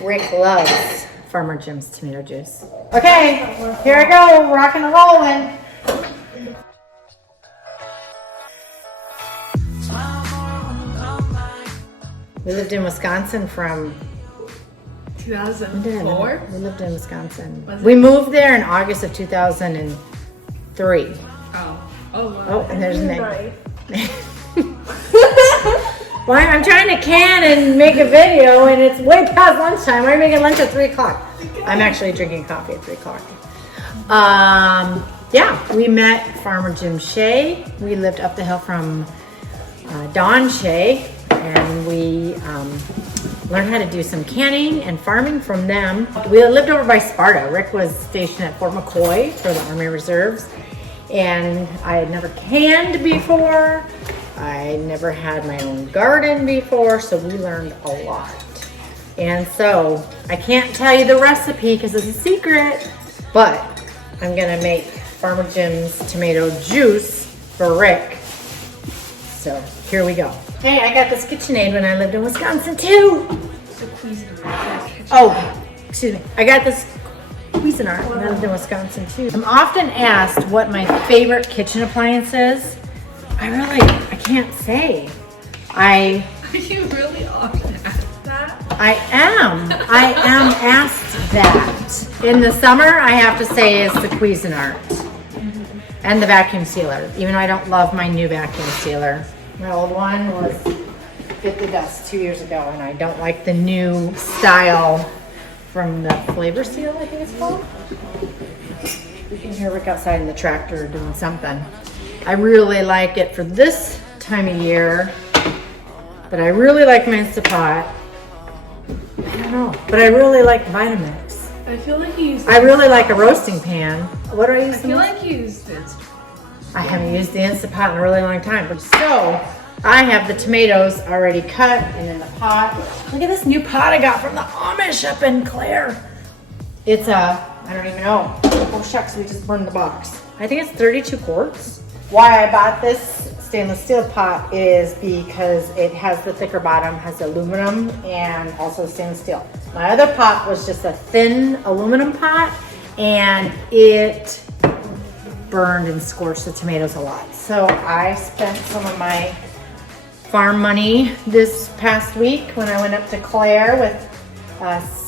Rick loves Farmer Jim's tomato juice. Okay, here I go, rocking and rolling. We lived in Wisconsin from 2004? We lived in Wisconsin. We moved there in August of 2003. Oh, wow. Oh, and there's Nick. Why? I'm trying to can and make a video, and it's way past lunchtime. Why are you making lunch at 3 o'clock? I'm actually drinking coffee at 3 o'clock. Yeah, we met Farmer Jim Shea. We lived up the hill from Don Shea, and we learned how to do some canning and farming from them. We lived over by Sparta. Rick was stationed at Fort McCoy for the Army Reserves, and I had never canned before. I never had my own garden before, so we learned a lot. And so I can't tell you the recipe because it's a secret, but I'm gonna make Farmer Jim's tomato juice for Rick. So here we go. Hey, I got this KitchenAid when I lived in Wisconsin too. Oh, excuse me. I got this Cuisinart when I lived in Wisconsin too. I'm often asked what my favorite kitchen appliance is. I can't say. You really are asked that? I am asked that. In the summer, I have to say it's the Cuisinart and the vacuum sealer, even though I don't love my new vacuum sealer. My old one bit the dust 2 years ago, and I don't like the new style from the Flavor Seal, I think it's called. You can hear Rick outside in the tractor doing something. I really like it for this time of year, but I really like my Instapot. I don't know, but I really like Vitamix. I feel like you used I really like a roasting pan. What do I use? I feel like you used it. I haven't used the Instapot in a really long time. But so, I have the tomatoes already cut and in the pot. Look at this new pot I got from the Amish up in Clare. It's I don't even know. Oh shucks, we just burned the box. I think it's 32 quarts. Why I bought this stainless steel pot is because it has the thicker bottom, has aluminum and also stainless steel. My other pot was just a thin aluminum pot, and it burned and scorched the tomatoes a lot. So I spent some of my farm money this past week when I went up to Clare with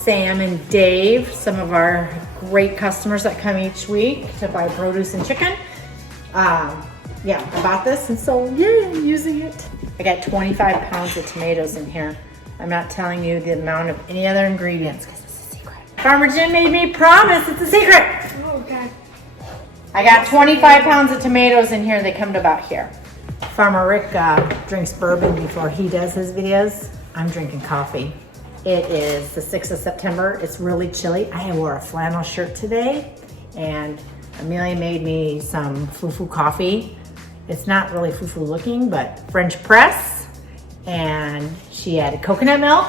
Sam and Dave, some of our great customers that come each week to buy produce and chicken. Yeah, I bought this, and so yeah, I'm using it. I got 25 pounds of tomatoes in here. I'm not telling you the amount of any other ingredients because it's a secret. Farmer Jim made me promise it's a secret. Oh, okay. I got 25 pounds of tomatoes in here. They come to about here. Farmer Rick drinks bourbon before he does his videos. I'm drinking coffee. It is the 6th of September. It's really chilly. I wore a flannel shirt today, and Amelia made me some foo-foo coffee. It's not really foo-foo looking, but French press. And she added coconut milk,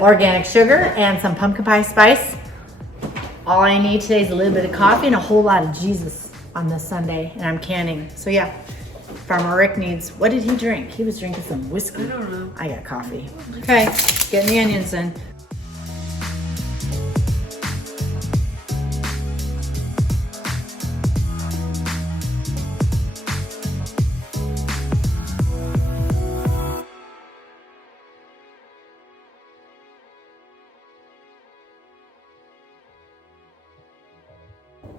organic sugar, and some pumpkin pie spice. All I need today is a little bit of coffee and a whole lot of Jesus on this Sunday, and I'm canning. So yeah, Farmer Rick needs, what did he drink? He was drinking some whiskey. I don't know. I got coffee. Okay, getting the onions in.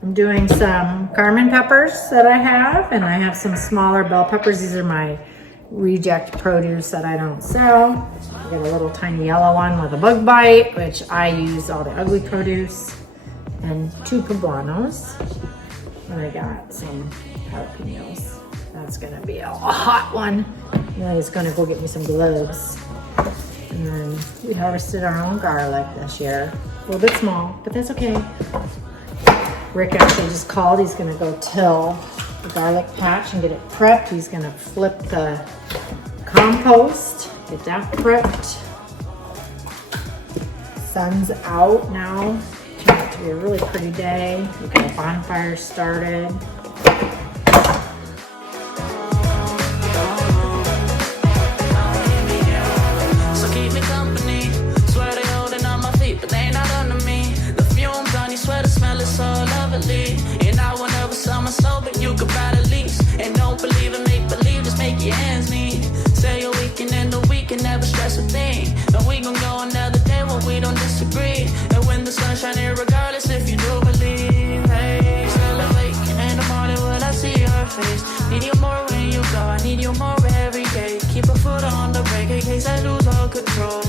I'm doing some Carmen peppers that I have, and I have some smaller bell peppers. These are my reject produce that I don't sell. I got a little tiny yellow one with a bug bite, which I use all the ugly produce, and 2 poblanos. And I got some jalapenos. That's gonna be a hot one. And I was gonna go get me some gloves. And then we harvested our own garlic this year. A little bit small, but that's okay. Rick actually just called. He's gonna go till the garlic patch and get it prepped. He's gonna flip the compost, get that prepped. Sun's out now. Turned out to be a really pretty day. We got a bonfire started. So keep me company. Swear they holding on my feet, but they not under me. The fumes on your sweater smell is so lovely. And I will never sell my soul, but you could buy the lease. And don't believe in make believe, just make your ends meet. Say a weekend and the weekend, never stress a thing. And we gon' go another day when we don't disagree. And when the sun's shining, regardless if you do believe. Hey, still awake in the morning when I see your face. Need you more when you go, I need you more every day. Keep a foot on the brake in case I lose all control.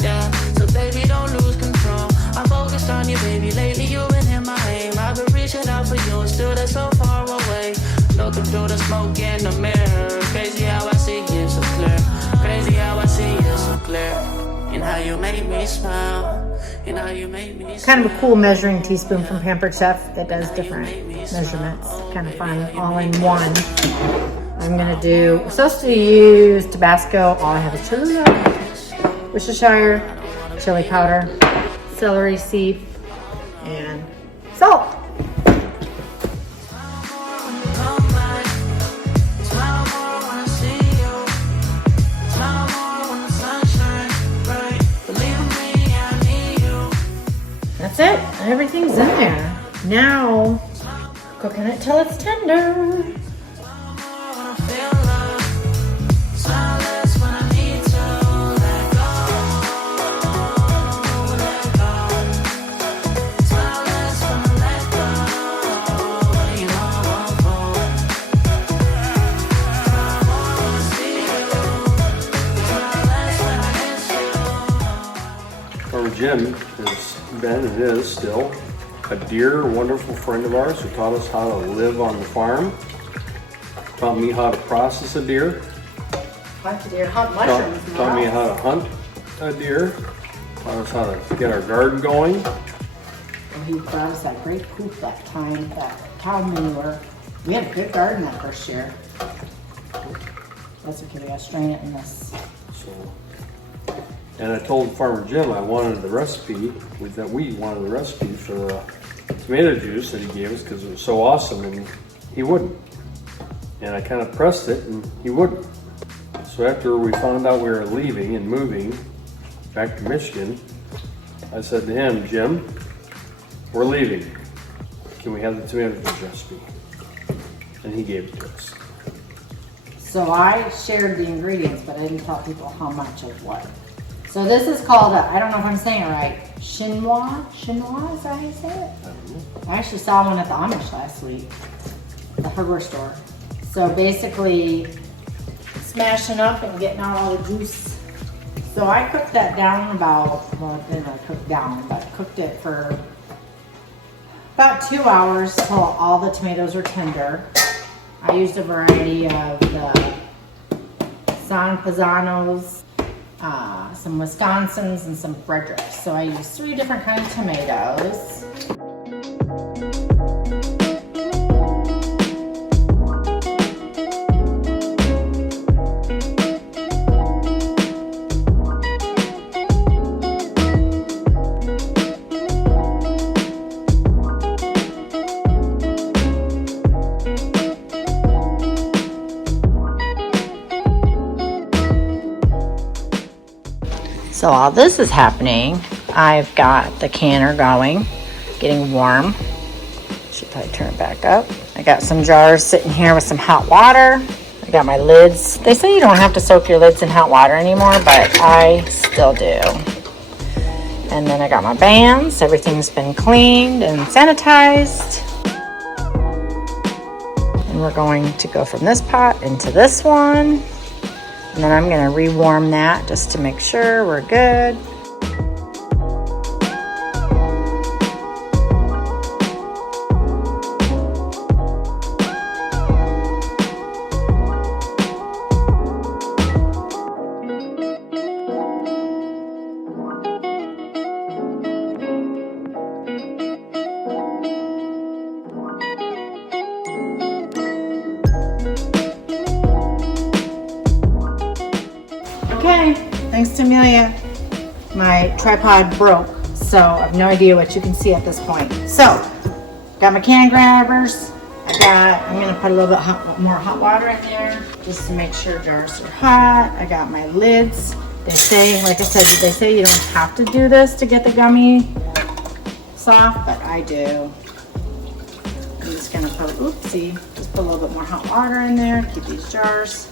Yeah, so baby, don't lose control. I'm focused on you, baby. Lately you've been in my aim. I've been reaching out for you and still that's so far away. Looking through the smoke in the mirror. Crazy how I see you so clear. Crazy how I see you so clear. And how you make me smile. And how you make me smile. Kind of a cool measuring teaspoon from Pampered Chef that does different measurements. Kind of fun, all in one. I'm gonna do, we're supposed to use Tabasco. All I have is Cholula, Worcestershire, chili powder, celery seed, and salt. That's it. Everything's in there. Now, cooking it till it's tender. Jim has been and is still a dear, wonderful friend of ours who taught us how to live on the farm, taught me how to process a deer, Hunt mushrooms. taught me how to hunt a deer, taught us how to get our garden going. And he brought us that great coop that time, that cow manure. We had a good garden that first year. That's okay, we gotta strain it in this. And I told Farmer Jim I wanted the recipe, that we wanted the recipe for the tomato juice that he gave us because it was so awesome, and he wouldn't. And I kind of pressed it and he wouldn't. So after we found out we were leaving and moving back to Michigan, I said to him, Jim, we're leaving. Can we have the tomato juice recipe? And he gave it to us. So I shared the ingredients, but I didn't tell people how much of what. So this is called, I don't know if I'm saying it right, chinois? Chinois, is that how you say it? I don't know. I actually saw one at the Amish last week, the hardware store. So basically, smashing up and getting out all the juice. So I cooked that down about, well, it didn't really cook down, but cooked it for about 2 hours till all the tomatoes were tender. I used a variety of the San Paisanos, some Wisconsins, and some Fredericks. So I used 3 different kinds of tomatoes. So while this is happening, I've got the canner going, getting warm. Should probably turn it back up. I got some jars sitting here with some hot water. I got my lids. They say you don't have to soak your lids in hot water anymore, but I still do. And then I got my bands. Everything's been cleaned and sanitized. And we're going to go from this pot into this one. And then I'm going to rewarm that just to make sure we're good. Okay, thanks to Amelia, my tripod broke, so I have no idea what you can see at this point. So, got my can grabbers. I'm gonna put a little bit more hot water in there just to make sure jars are hot. I got my lids They say, like I said, they say you don't have to do this to get the gummy soft, but I do. I'm just gonna put, oopsie, just put a little bit more hot water in there, keep these jars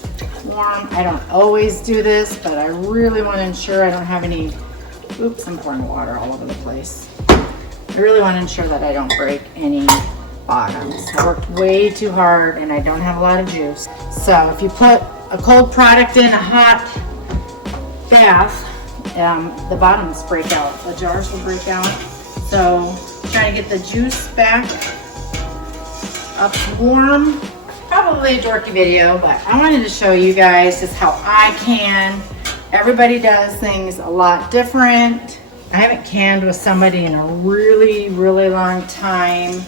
warm. I don't always do this, but I really want to ensure I don't have any, oops, I'm pouring water all over the place. I really want to ensure that I don't break any bottoms. I worked way too hard and I don't have a lot of juice. So if you put a cold product in a hot bath, the bottoms break out. The jars will break out. So try to get the juice back up warm. Probably a dorky video, but I wanted to show you guys just how I can. Everybody does things a lot different. I haven't canned with somebody in a really, really long time.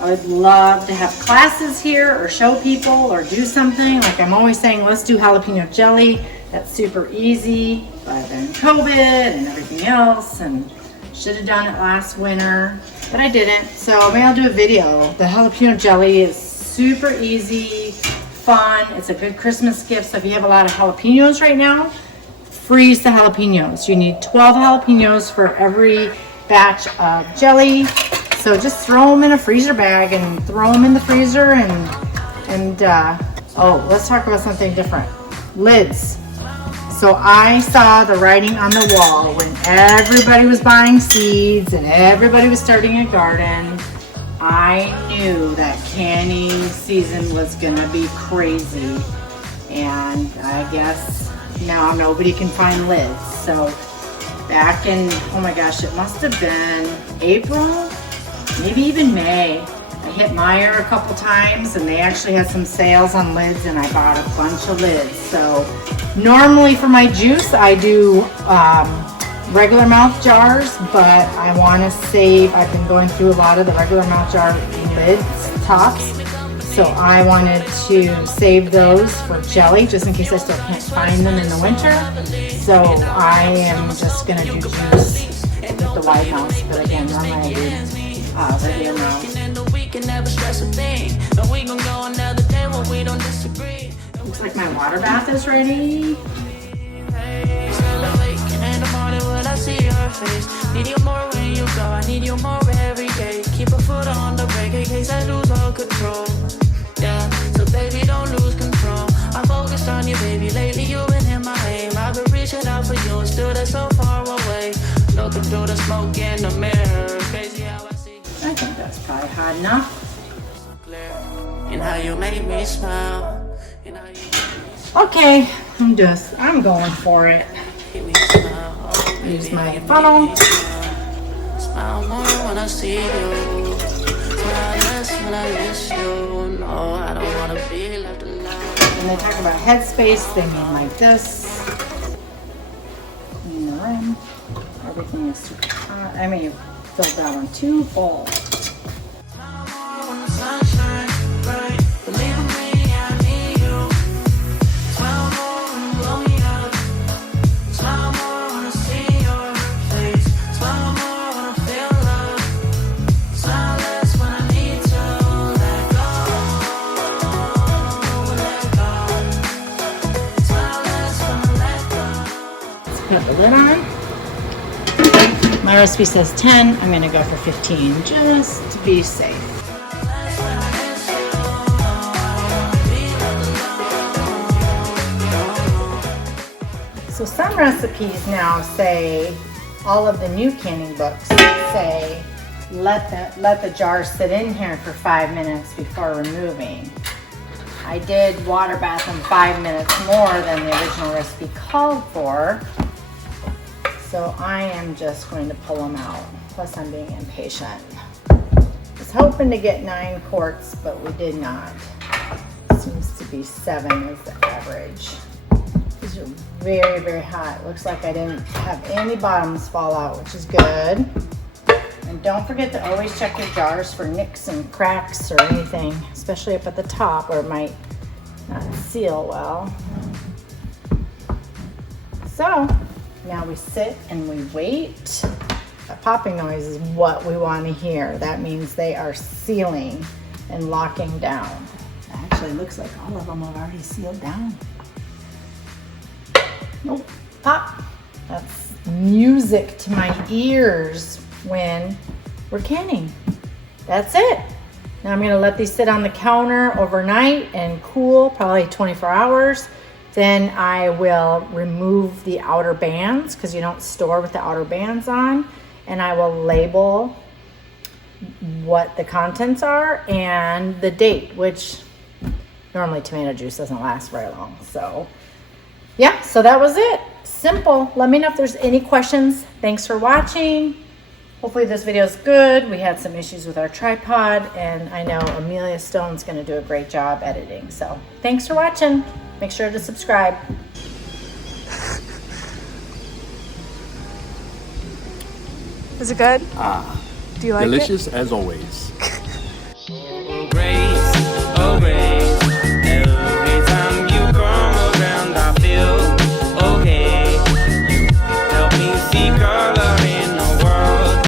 I would love to have classes here or show people or do something. Like I'm always saying, let's do jalapeno jelly. That's super easy, but then COVID and everything else, and should have done it last winter, but I didn't. So maybe I'll do a video. The jalapeno jelly is super easy, fun. It's a good Christmas gift. So if you have a lot of jalapenos right now, freeze the jalapenos. You need 12 jalapenos for every batch of jelly. So just throw them in a freezer bag and throw them in the freezer oh, let's talk about something different. Lids. So I saw the writing on the wall when everybody was buying seeds and everybody was starting a garden. I knew that canning season was gonna be crazy. And I guess now nobody can find lids. So back in, oh my gosh, it must have been April, maybe even May. I hit Meijer a couple times and they actually had some sales on lids and I bought a bunch of lids. So normally for my juice, I do regular mouth jars, but I want to save, I've been going through a lot of the regular mouth jar lids, tops. So I wanted to save those for jelly, just in case I still can't find them in the winter. So I am just gonna do juice with the wide mouth, but again, normally I do regular mouth. Looks like my water bath is ready. Need you more when you go, I need you more every day. Keep a foot on the brake in case I lose all control. Yeah, so baby don't lose control. I'm focused on you, baby. Lately you've been in my aim. I've been reaching out for you and still they're so far away. Looking through the smoke in the mirror. Crazy how I see. I think that's probably hot enough. And how you make me smile. Okay, I'm going for it. Use my funnel. Smile more when I see you. Smile less when I miss you. No, I don't want to be left alone. When they talk about headspace, they mean like this. Clean the rim. Everything is super hot. I mean, fill that one too full. Put the lid on. My recipe says 10. I'm going to go for 15 just to be safe. So some recipes now say, all of the new canning books say, let the jar sit in here for 5 minutes before removing. I did water bath them 5 minutes more than the original recipe called for. So I am just going to pull them out. Plus I'm being impatient. I was hoping to get 9 quarts, but we did not. Seems to be 7 is the average. These are very, very hot. Looks like I didn't have any bottoms fall out, which is good. And don't forget to always check your jars for nicks and cracks or anything, especially up at the top where it might not seal well. So now we sit and we wait. A popping noise is what we want to hear. That means they are sealing and locking down. It actually looks like all of them have already sealed down. Nope, pop. That's music to my ears when we're canning. That's it. Now I'm gonna let these sit on the counter overnight and cool, probably 24 hours. Then I will remove the outer bands because you don't store with the outer bands on. And I will label what the contents are and the date, which normally tomato juice doesn't last very long. So yeah, so that was it. Simple. Let me know if there's any questions. Thanks for watching. Hopefully this video is good. We had some issues with our tripod, and I know Amelia Stone's gonna do a great job editing. So thanks for watching. Make sure to subscribe. Is it good? Do you like Delicious as always. Oh, great.